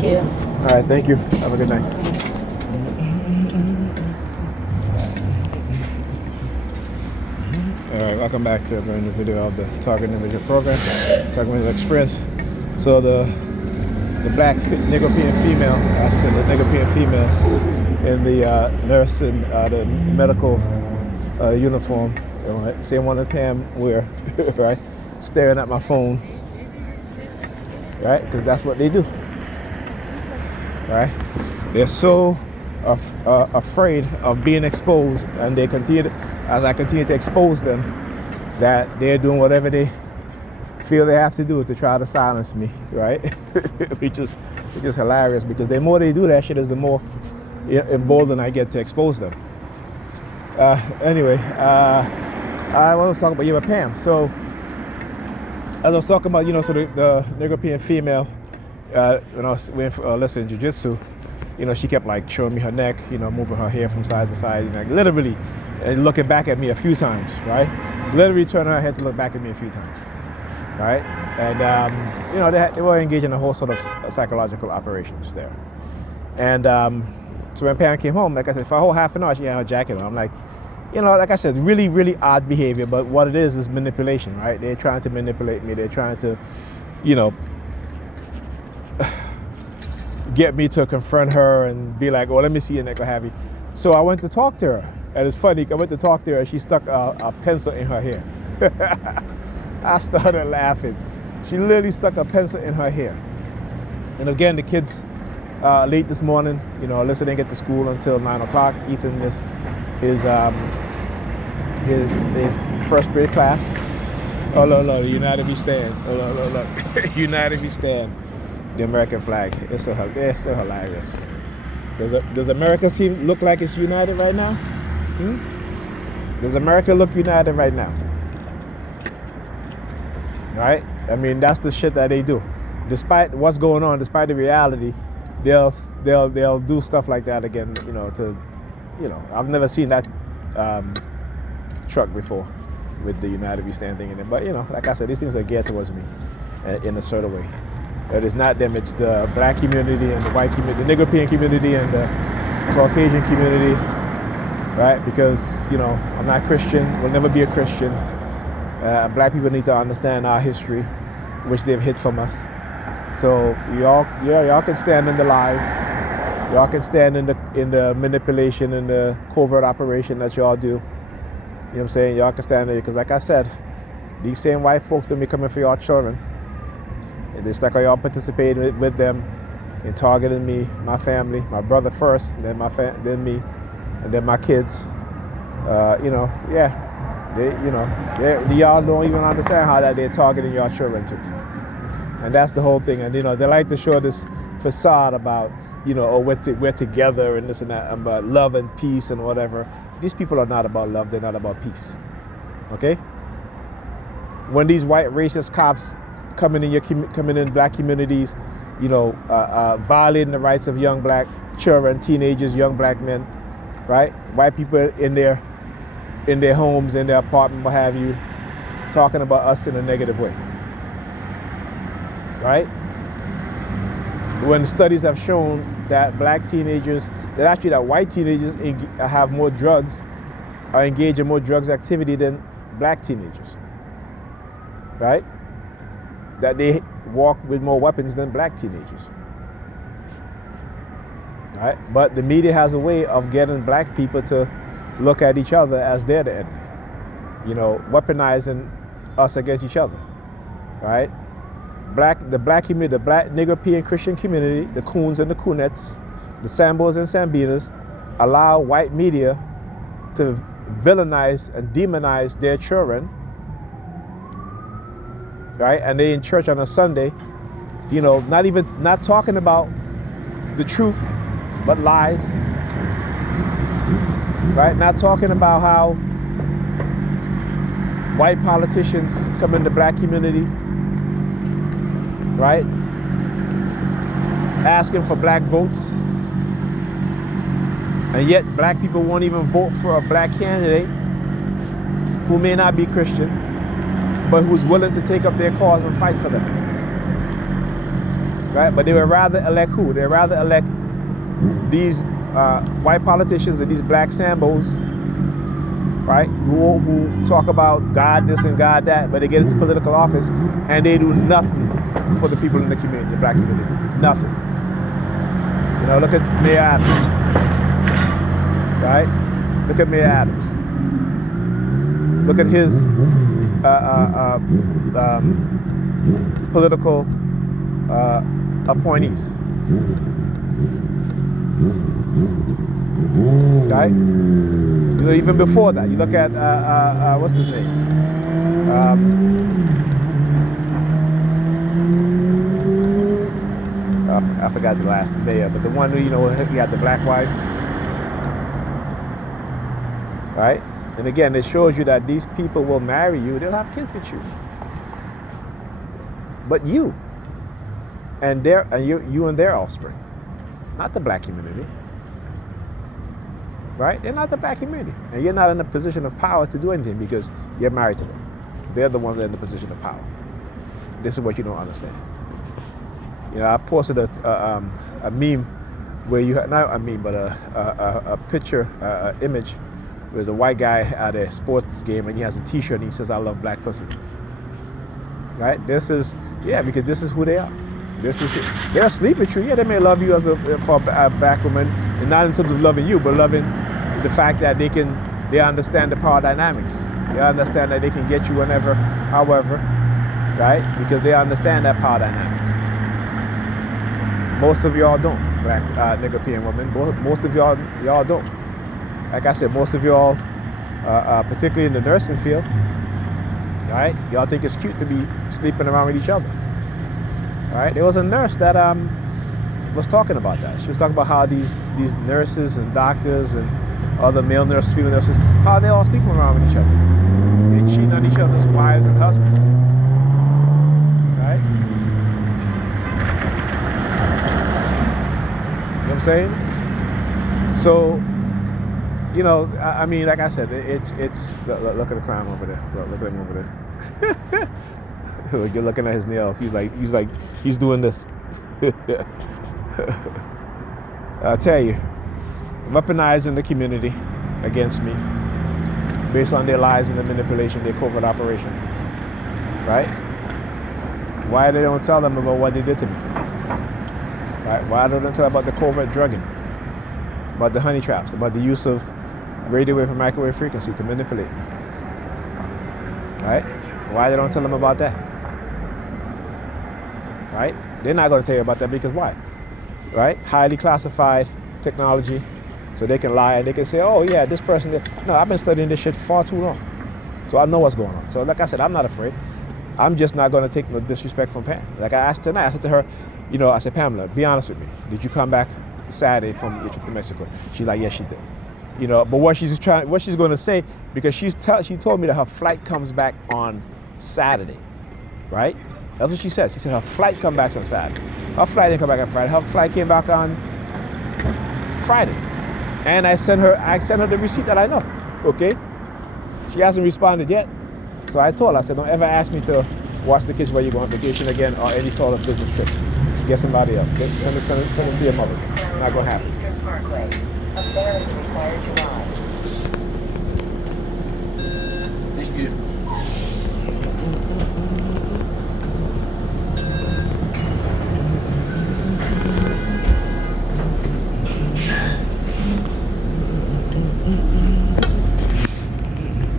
Thank you. All right, thank you. Have a good night. All right, welcome back to a brand new video of the Target Individual Program, Target Individual Experience. So the black Negropean female, I should say the Negropean female in the nurse and the medical uniform, right? Same one that Pam wear, right? Staring at my phone, right? Because that's what they do, right? They're so afraid of being exposed, and they continue to, as I continue to expose them, that they're doing whatever they feel they have to do to try to silence me, right? which is hilarious, because the more they do that shit, is the more emboldened I get to expose them. Anyway, I want to talk about but Pam. So as I was talking about, so the Negropean female, when I was listening to jiu-jitsu, she kept like showing me her neck, moving her hair from side to side, literally, and looking back at me a few times, right? Literally turning her head to look back at me a few times, right? And they were engaged in a whole sort of psychological operations there. And so when Pam came home, like I said, for a whole half an hour, she had her jacket on. I'm like, like I said, really, really odd behavior. But what it is manipulation, right? They're trying to manipulate me. They're trying to, get me to confront her and be like, oh, let me see your neck, or have you. So I went to talk to her. And it's funny, I went to talk to her and she stuck a pencil in her hair. I started laughing. She literally stuck a pencil in her hair. And again, the kids, late this morning, Alyssa didn't get to school until 9 o'clock. Ethan missed his first period class. Oh, look, United we stand. Oh, look. United we stand. The American flag. It's so hilarious. Does America look like it's united right now? Does America look united right now? Right? I mean, that's the shit that they do. Despite what's going on, despite the reality, they'll do stuff like that again. I've never seen that truck before with the United We Stand thing in it. But like I said, these things are geared towards me in a certain way. It is not them, it's the black community and the white community, the Negropean community and the Caucasian community, right? Because, I'm not Christian, will never be a Christian. Black people need to understand our history, which they've hid from us. So y'all can stand in the lies. Y'all can stand in the manipulation and the covert operation that y'all do. You know what I'm saying? Y'all can stand there, because like I said, these same white folks will be coming for y'all children. It's like y'all participating with them in targeting me, my family, my brother first, then then me, and then my kids. Y'all don't even understand how that they're targeting your children too. And that's the whole thing. And they like to show this facade about, we're together and this and that, about love and peace and whatever. These people are not about love. They're not about peace. Okay? When these white racist cops coming in black communities, violating the rights of young black children, teenagers, young black men, right? White people in their homes, in their apartment, what have you, talking about us in a negative way, right? When studies have shown that white teenagers have more drugs, are engaged in more drugs activity than black teenagers, right? That they walk with more weapons than black teenagers, right? But the media has a way of getting black people to look at each other as they're the enemy, weaponizing us against each other, right? The black community, the black Negropean Christian community, the coons and the coonettes, the Sambos and Sambinas, allow white media to villainize and demonize their children, right? And they in church on a Sunday, not talking about the truth, but lies, right? Not talking about how white politicians come in the black community, right? Asking for black votes. And yet black people won't even vote for a black candidate who may not be Christian, but who's willing to take up their cause and fight for them. right? But they would rather elect who? They rather elect these white politicians and these black Sambos, right? Who talk about God this and God that, but they get into political office and they do nothing for the people in the community, the black community. Nothing. You know, look at Mayor Adams, right? Look at Mayor Adams. Look at his political appointees, right? You know, even before that, you look at what's his name? I forgot the last mayor, but the one who, you know, he had the black wife, right? And again, it shows you that these people will marry you; they'll have kids with you, but you and you and their offspring, not the black community. Right? They're not the black community. And you're not in a position of power to do anything because you're married to them. They're the ones that are in the position of power. This is what you don't understand. You know, I posted a meme where you had, not a meme, but a picture, image, with a white guy at a sports game and he has a t-shirt and he says, "I love black pussy." Right? This is, yeah, because this is who they are. They'll sleep with you. Yeah, they may love you for a black woman, and not in terms of loving you, but loving the fact that they understand the power dynamics. They understand that they can get you whenever, however, right? Because they understand that power dynamics. Most of y'all don't, black nigger women. Most of y'all don't. Like I said, most of y'all, particularly in the nursing field, right? Y'all think it's cute to be sleeping around with each other. Right? There was a nurse that was talking about that. She was talking about how these nurses and doctors and other male nurses, female nurses, how they all sleeping around with each other. They cheating on each other's wives and husbands. Right? You know what I'm saying? So, you know, I mean, like I said, it's look at the crime over there. Look at him over there. You're looking at his nails. He's doing this. I'll tell you, weaponizing the community against me based on their lies and their manipulation, their covert operation. Right? Why they don't tell them about what they did to me? Right? Why don't they tell about the covert drugging, about the honey traps, about the use of radio wave and microwave frequency to manipulate me? Right? Why they don't tell them about that? Right? They're not going to tell you about that because why? Right? Highly classified technology, so they can lie and they can say, "Oh yeah, this person did." No, I've been studying this shit far too long, so I know what's going on. So like I said, I'm not afraid. I'm just not going to take no disrespect from Pam. Like I asked tonight, I said to her, you know, I said, "Pamela, be honest with me. Did you come back Saturday from your trip to Mexico?" She's like, "Yes, she did." You know, but what she's going to say, because she told me that her flight comes back on Saturday, right? That's what she said. She said her flight comes back on Saturday. Her flight didn't come back on Friday. Her flight came back on Friday. And I sent her the receipt that I know. Okay? She hasn't responded yet. So I told her, I said, "Don't ever ask me to watch the kids while you go on vacation again or any sort of business trip. Get somebody else. Send it to your mother. Not gonna happen." Thank you.